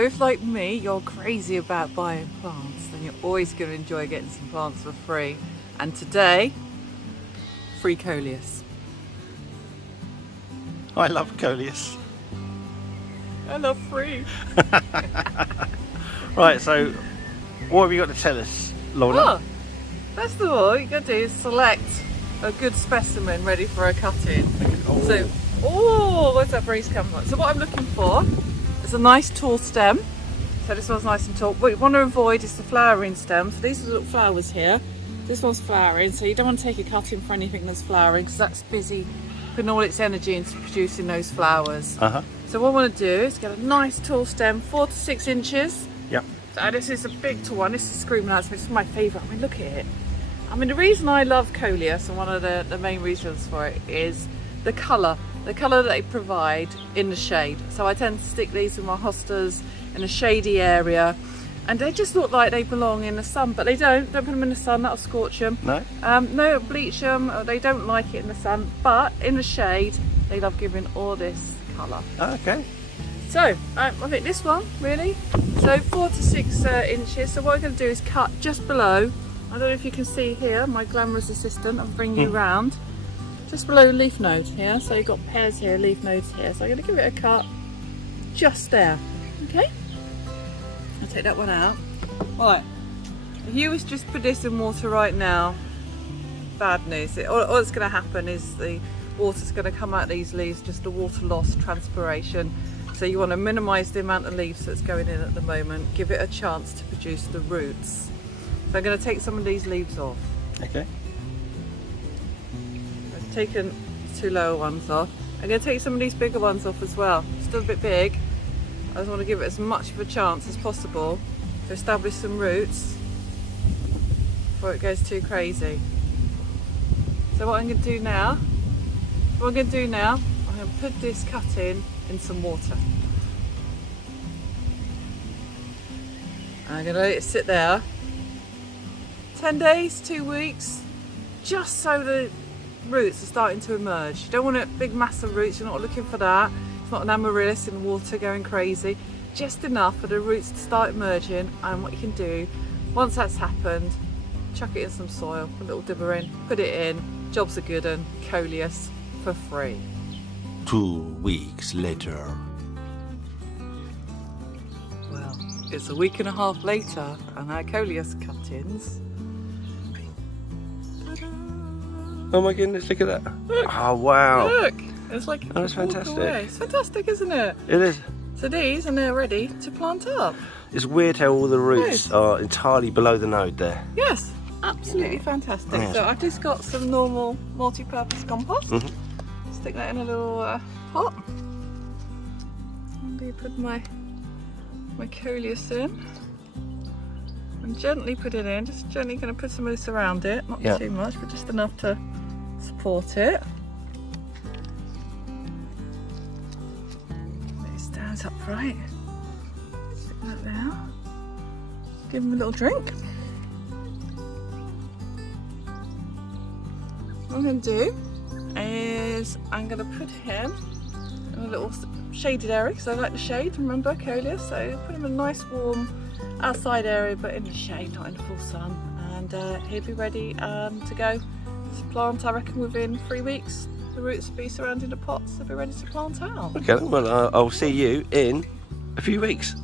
So if, like me, you're crazy about buying plants, then you're always going to enjoy getting some plants for free. And today, free Coleus. I love Coleus. I love free. Right, so what have you got to tell us, Lorna? Oh, first of all, what you've got to do is select a good specimen ready for a cutting. Oh. So, where's that breeze coming on? So what I'm looking for is a nice tall stem. So this one's nice and tall. What you want to avoid is the flowering stem. So these are the little flowers here. This one's flowering, so you don't want to take a cutting for anything that's flowering because that's busy putting all its energy into producing those flowers. So what I want to do is get a nice tall stem, 4 to 6 inches. Yep. So this is a big tall one. This is screaming out. This is my favourite. I mean, look at it. I mean, the reason I love Coleus, and one of the main reasons for it, is the colour that they provide in the shade. So I tend to stick these in my hostas in a shady area, and they just look like they belong in the sun, but they don't put them in the sun, that'll scorch them. No? No, bleach them, they don't like it in the sun, but in the shade they love giving all this colour. Okay. So I think this one really, so 4 to 6 inches. So what I'm going to do is cut just below, I don't know if you can see here, my glamorous assistant, I'll bring you round, just below leaf node here. So you've got pears here, leaf nodes here, so I'm going to give it a cut just there. Okay, I'll take that one out. Right, if you was just put this in water right now, bad news. All that's going to happen is the water's going to come out of these leaves, just the water loss, transpiration. So you want to minimise the amount of leaves that's going in at the moment, give it a chance to produce the roots. So I'm going to take some of these leaves off. Okay. I've taken 2 lower ones off. I'm going to take some of these bigger ones off as well. Still a bit big. I just want to give it as much of a chance as possible to establish some roots before it goes too crazy. So what I'm going to do now, I'm going to put this cutting in some water. I'm going to let it sit there 10 days, 2 weeks, just so the roots are starting to emerge. You don't want a big massive roots, you're not looking for that. It's not an amaryllis in the water going crazy. Just enough for the roots to start emerging, and what you can do, once that's happened, chuck it in some soil, put a little dibber in, put it in, job's a good one, Coleus for free. 2 weeks later. Well, it's a week and a half later, and our Coleus cuttings. Oh my goodness, look at that. Look, oh wow. Look, it's like Oh, that's fantastic. away. It's fantastic, isn't it? It is. So these, and they're ready to plant up. It's weird how all the roots are entirely below the node there. Yes, absolutely fantastic. Yeah. So I've just got some normal multi-purpose compost. Stick that in a little pot. And put my Coleus in. And gently put it in, just gently going to put some of this around it, not too much, but just enough to support it. Let it stand upright. Stick that there. Give him a little drink. What I'm going to do is I'm going to put him in a little shaded area because I like the shade, remember, Coleus, so put him in a nice warm outside area but in the shade, not in the full sun, and he'll be ready to go to plant. I reckon within 3 weeks the roots will be surrounding the pots, they'll be ready to plant out. Okay, well I'll see you in a few weeks.